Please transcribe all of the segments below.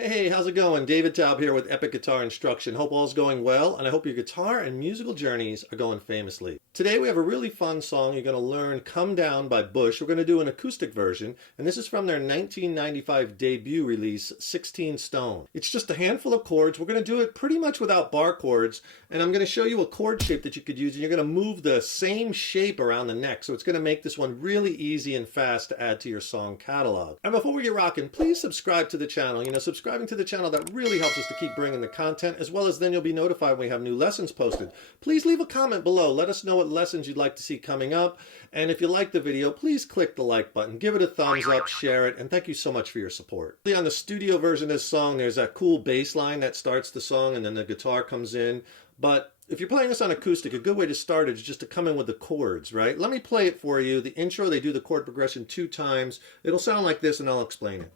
Hey, how's it going? David Taub here with Epic Guitar Instruction. Hope all's going well, and I hope your guitar and musical journeys are going famously. Today we have a really fun song you're going to learn, Come Down by Bush. We're going to do an acoustic version, and this is from their 1995 debut release, 16 Stone. It's just a handful of chords. We're going to do it pretty much without bar chords, and I'm going to show you a chord shape that you could use, and you're going to move the same shape around the neck, so it's going to make this one really easy and fast to add to your song catalog. And before we get rocking, please subscribe to the channel. Subscribing to the channel, that really helps us to keep bringing the content, as well as then you'll be notified when we have new lessons posted. Please leave a comment below. Let us know what lessons you'd like to see coming up. And if you like the video, please click the like button, give it a thumbs up, share it, and thank you so much for your support. On the studio version of this song, there's that cool bass line that starts the song and then the guitar comes in. But if you're playing this on acoustic, a good way to start it is just to come in with the chords, right? Let me play it for you. The intro, they do the chord progression 2 times. It'll sound like this, and I'll explain it.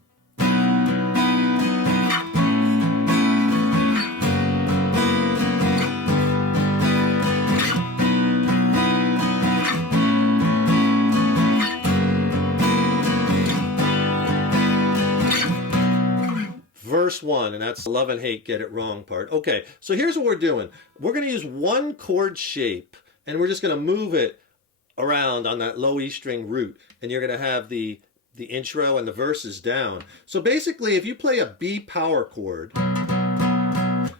Verse 1, and that's love and hate, get it wrong part. Okay, so here's what we're doing. We're going to use one chord shape, and we're just going to move it around on that low E string root, and you're going to have the intro and the verses down. So basically, if you play a B power chord,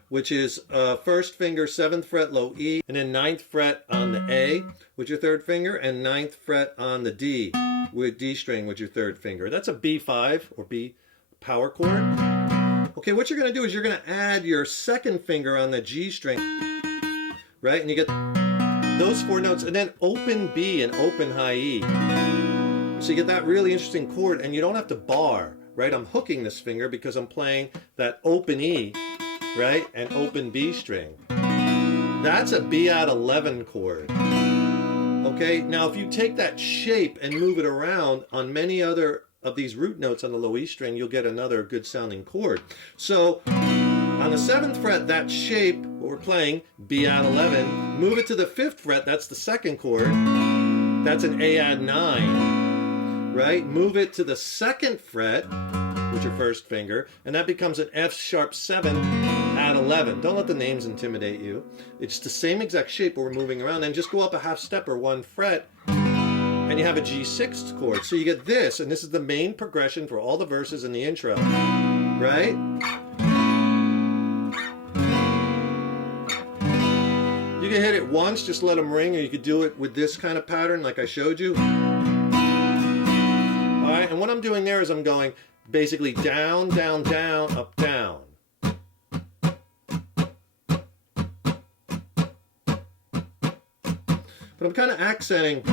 which is first finger, 7th fret, low E, and then 9th fret on the A with your 3rd finger, and 9th fret on the D with D string with your 3rd finger. That's a B5 or B power chord. Okay, what you're going to do is you're going to add your 2nd finger on the G string, right? And you get those 4 notes, and then open B and open high E. So you get that really interesting chord, and you don't have to bar, right? I'm hooking this finger because I'm playing that open E, right? And open B string. That's a B add 11 chord. Okay, now if you take that shape and move it around on many other of these root notes on the low E string, you'll get another good sounding chord. So on the 7th fret, that shape, what we're playing, B add 11, move it to the 5th fret, that's the 2nd chord, that's an A add 9, right? Move it to the 2nd fret with your 1st finger, and that becomes an F sharp 7 add 11. Don't let the names intimidate you. It's the same exact shape, but we're moving around. Then just go up a half step or 1 fret, and you have a G6 chord. So you get this, and this is the main progression for all the verses in the intro, right? You can hit it once, just let them ring, or you could do it with this kind of pattern like I showed you. All right, and what I'm doing there is I'm going basically down, down, down, up, down. But I'm kind of accenting.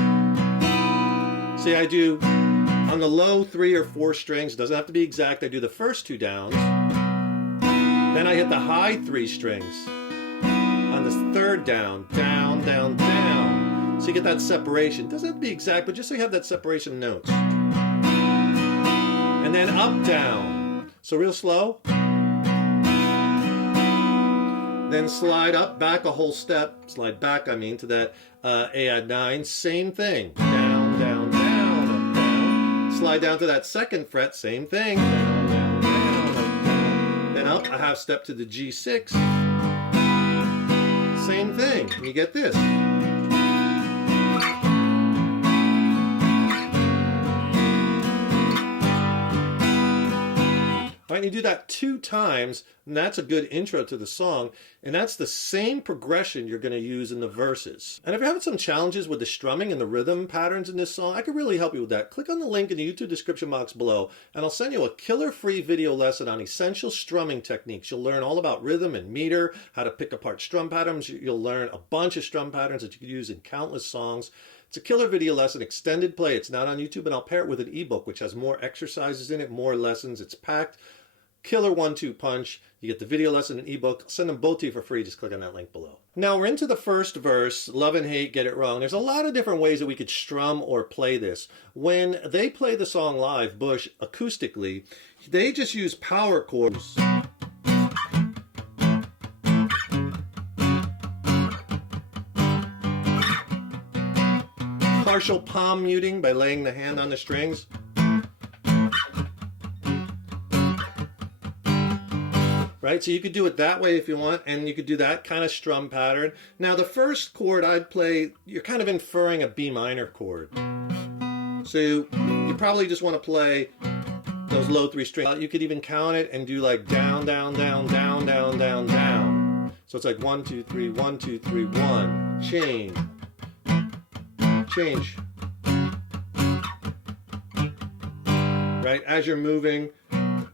See, I do on the low 3 or 4 strings, it doesn't have to be exact, I do the first 2 downs, then I hit the high 3 strings on the 3rd down, down, down, down. So you get that separation. It doesn't have to be exact, but just so you have that separation of notes. And then up, down. So real slow. Then slide up, back a whole step, slide back, I mean, to that A add 9, same thing. Down, down, down. Slide down to that 2nd fret, same thing. Down, down, down, up, down. Then up a half step to the G6. Same thing. And you get this. All right, you do that 2 times, and that's a good intro to the song, and that's the same progression you're going to use in the verses. And if you're having some challenges with the strumming and the rhythm patterns in this song, I can really help you with that. Click on the link in the YouTube description box below, and I'll send you a killer-free video lesson on essential strumming techniques. You'll learn all about rhythm and meter, how to pick apart strum patterns. You'll learn a bunch of strum patterns that you can use in countless songs. It's a killer video lesson, extended play. It's not on YouTube, and I'll pair it with an ebook, which has more exercises in it, more lessons. It's packed. Killer 1-2 punch. You get the video lesson and ebook. I'll send them both to you for free. Just click on that link below. Now we're into the first verse, love and hate, get it wrong. There's a lot of different ways that we could strum or play this. When they play the song live, Bush, acoustically, they just use power chords. Partial palm muting by laying the hand on the strings. right? So you could do it that way if you want, and you could do that kind of strum pattern. Now the first chord I'd play, you're kind of inferring a B minor chord. So you probably just want to play those low 3 strings. You could even count it and do like down, down, down, down, down, down, down. So it's like 1, 2, 3, 1, 2, 3, 1. Change. Change. Right? As you're moving,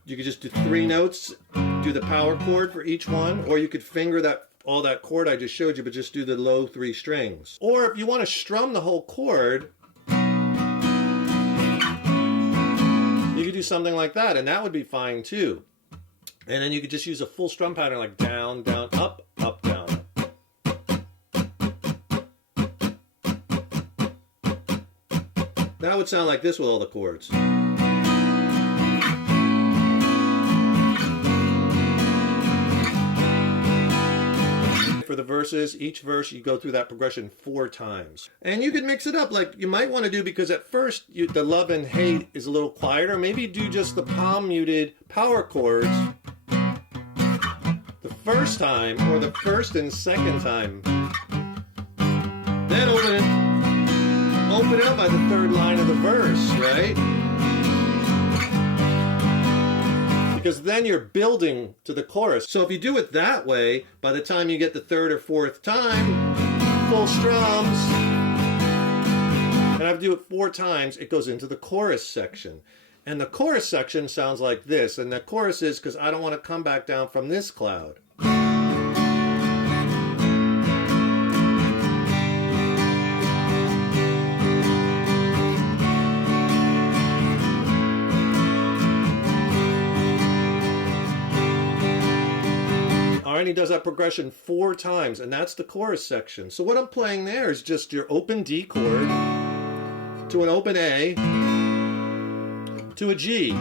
you could just do 3 notes, do the power chord for each one, or you could finger all that chord I just showed you, but just do the low 3 strings. Or if you want to strum the whole chord, you could do something like that, and that would be fine too. And then you could just use a full strum pattern like down, down, up, up, down. That would sound like this with all the chords. For the verses, each verse you go through that progression 4 times. And you could mix it up like you might want to do, because at first the love and hate is a little quieter. Maybe do just the palm muted power chords the first time, or the first and second time. Then open it up by the 3rd line of the verse, right? Because then you're building to the chorus. So if you do it that way, by the time you get the 3rd or 4th time, full strums, and I do it 4 times, it goes into the chorus section. And the chorus section sounds like this, and the chorus is because I don't want to come back down from this cloud. And he does that progression 4 times, and that's the chorus section. So what I'm playing there is just your open D chord to an open A to a G.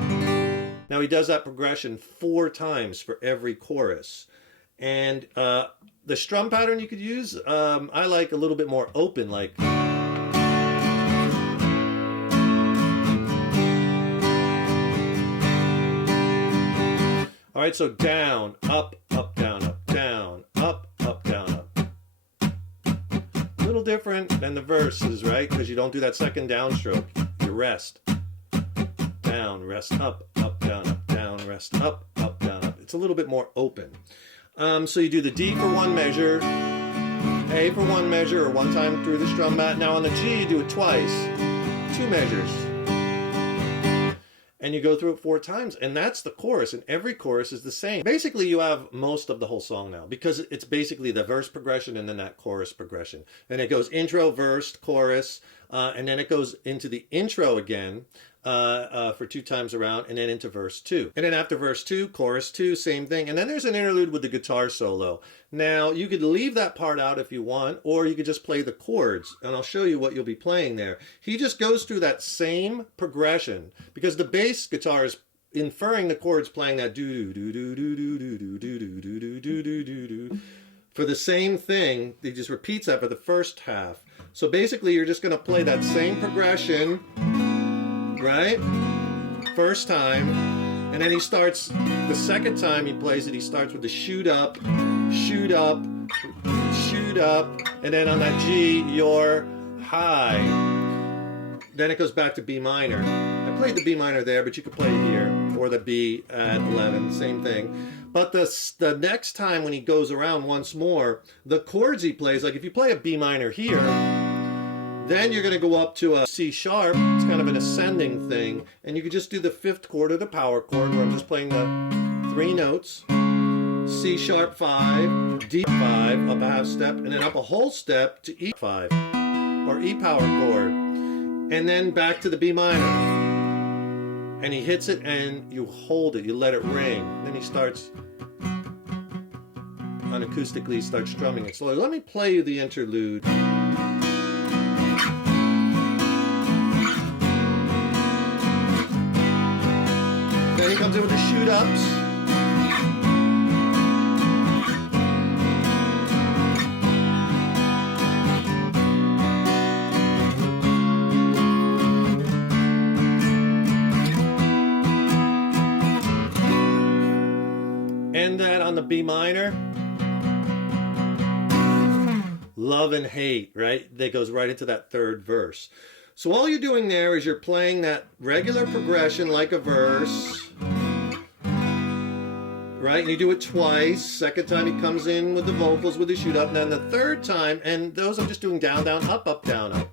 Now he does that progression 4 times for every chorus. And the strum pattern you could use, I like a little bit more open, like all right, so down, up, up, down, up, down, up, up, down, up. A little different than the verses, right? Because you don't do that second downstroke. You rest. Down, rest, up, down, rest, up, down, up. It's a little bit more open. So you do the D for 1 measure, A for 1 measure, or 1 time through the strum mat. Now on the G, you do it twice, 2 measures. And you go through it 4 times, and that's the chorus, and every chorus is the same. Basically, you have most of the whole song now, because it's basically the verse progression and then that chorus progression. And it goes intro, verse, chorus, and then it goes into the intro again for 2 times around, and then into verse 2. And then after verse 2, chorus 2, same thing. And then there's an interlude with the guitar solo. Now, you could leave that part out if you want, or you could just play the chords, and I'll show you what you'll be playing there. He just goes through that same progression, because the bass guitar is inferring the chords playing that do do do do do do do do do do do do do do do. For the same thing, he just repeats that for the first half. So basically, you're just going to play that same progression, right? First time, and then he starts, the second time he plays it, he starts with the shoot up, shoot up, shoot up, and then on that G, you're high. Then it goes back to B minor. I played the B minor there, but you could play it here, or the B at 11, same thing. But the next time when he goes around once more, the chords he plays, like if you play a B minor here, then you're going to go up to a C sharp. It's kind of an ascending thing. And you could just do the 5th chord or the power chord, where I'm just playing the 3 notes. C sharp 5, D 5, up a half step, and then up a whole step to E 5, or E power chord. And then back to the B minor. And he hits it, and you hold it, you let it ring. Then he starts, unacoustically starts strumming it slowly. Let me play you the interlude. Then he comes in with the shoot-ups. end that on the B minor. Love and hate, right? That goes right into that third verse. So all you're doing there is you're playing that regular progression like a verse, right? And you do it twice. Second time he comes in with the vocals with the shoot up, and then the third time, and those I'm just doing down, down, up, down, up.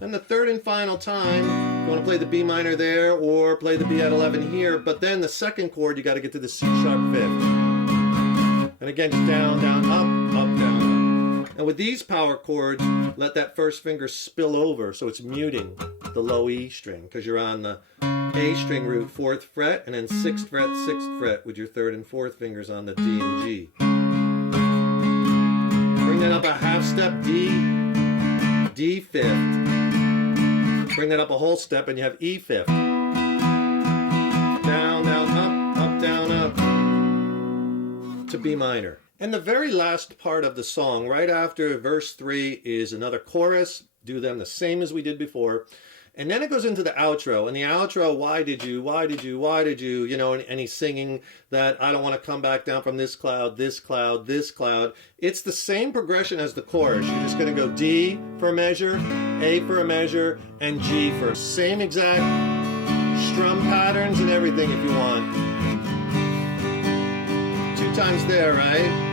And the third and final time, you want to play the B minor there or play the B at 11 here, but then the second chord you got to get to the C sharp fifth. And again, just down, down, up, down, up. And with these power chords, let that first finger spill over so it's muting the low E string because you're on the A string root, 4th fret, and then 6th fret, 6th fret with your 3rd and 4th fingers on the D and G. Bring that up a half step, D 5th. Bring that up a whole step and you have E 5th. Down, down, up, down, up to B minor. And the very last part of the song, right after verse 3, is another chorus. Do them the same as we did before. And then it goes into the outro. And the outro, why did you, you know, and he's singing that I don't want to come back down from this cloud, this cloud, this cloud. It's the same progression as the chorus. You're just going to go D for a measure, A for a measure, and G for same exact strum patterns and everything if you want. 2 times there, right?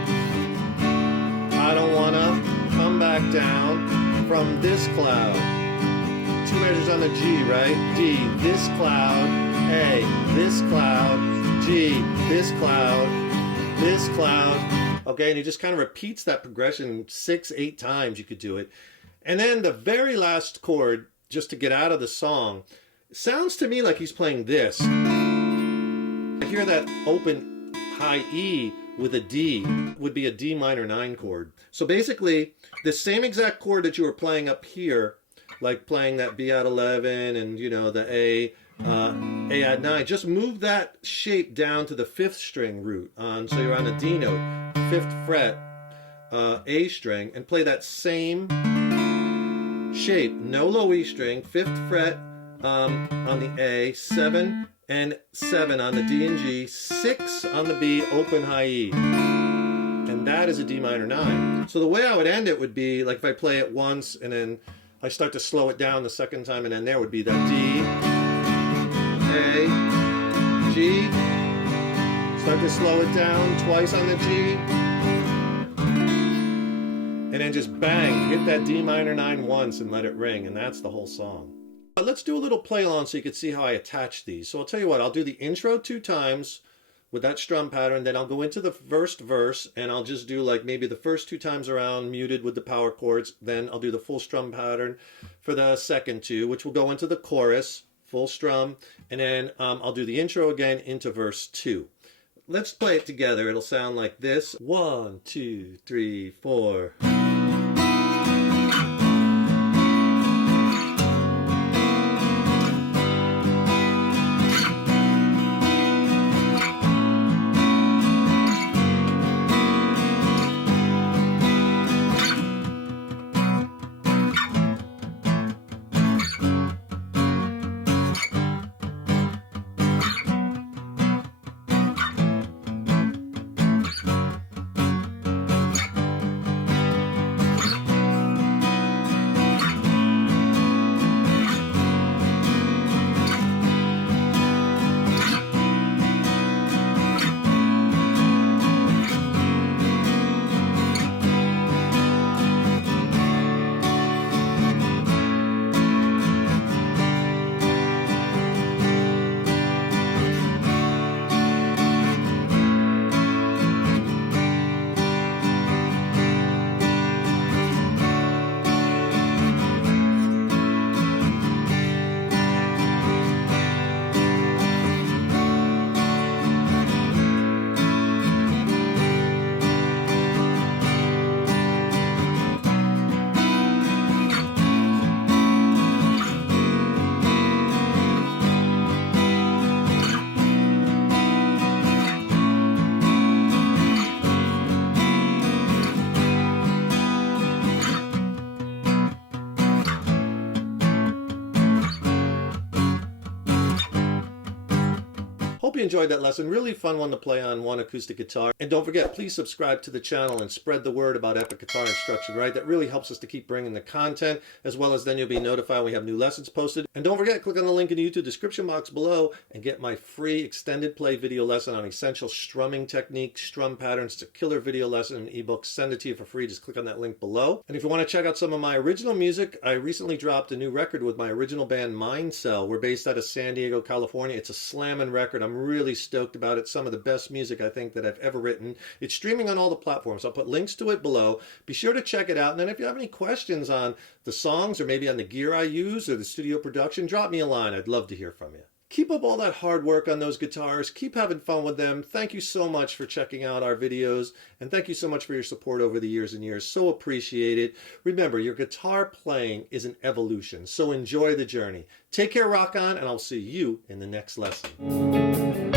I don't want to come back down from this cloud. 2 measures on the G, right? D, this cloud, A, this cloud, G, this cloud, this cloud. Okay, and he just kind of repeats that progression 6, 8 times. You could do it. And then the very last chord, just to get out of the song, sounds to me like he's playing this. I hear that open high E with a D would be a D minor 9 chord. So basically, the same exact chord that you were playing up here, like playing that B at 11 and, you know, the A at 9, just move that shape down to the 5th string root. So you're on a D note, 5th fret, A string, and play that same shape. No low E string, 5th fret on the A, 7 and 7 on the D and G, 6 on the B, open high E. And that is a D minor 9. So the way I would end it would be, like if I play it once and then I start to slow it down the second time, and then there would be that D, A, G. Start to slow it down twice on the G. And then just bang, hit that D minor 9 once and let it ring, and that's the whole song. But let's do a little play along so you can see how I attach these. So I'll tell you what, I'll do the intro 2 times with that strum pattern, then I'll go into the first verse and I'll just do like maybe the first 2 times around muted with the power chords, then I'll do the full strum pattern for the second 2, which will go into the chorus, full strum, and then I'll do the intro again into verse 2. Let's play it together. It'll sound like this. 1, 2, 3, 4. you enjoyed that lesson. Really fun one to play on one acoustic guitar. And don't forget, please subscribe to the channel and spread the word about epic guitar instruction, right? That really helps us to keep bringing the content, as well as then you'll be notified when we have new lessons posted. And don't forget, click on the link in the YouTube description box below and get my free extended play video lesson on essential strumming techniques, strum patterns. It's a killer video lesson and ebook. Send it to you for free. Just click on that link below. And if you want to check out some of my original music, I recently dropped a new record with my original band Mind Cell. We're based out of San Diego, California. It's a slamming record. I'm really stoked about it. Some of the best music I think that I've ever written. It's streaming on all the platforms. I'll put links to it below. Be sure to check it out. And then if you have any questions on the songs or maybe on the gear I use or the studio production, drop me a line. I'd love to hear from you. Keep up all that hard work on those guitars. Keep having fun with them. Thank you so much for checking out our videos. And thank you so much for your support over the years and years. So appreciated. Remember, your guitar playing is an evolution. So enjoy the journey. Take care, rock on, and I'll see you in the next lesson.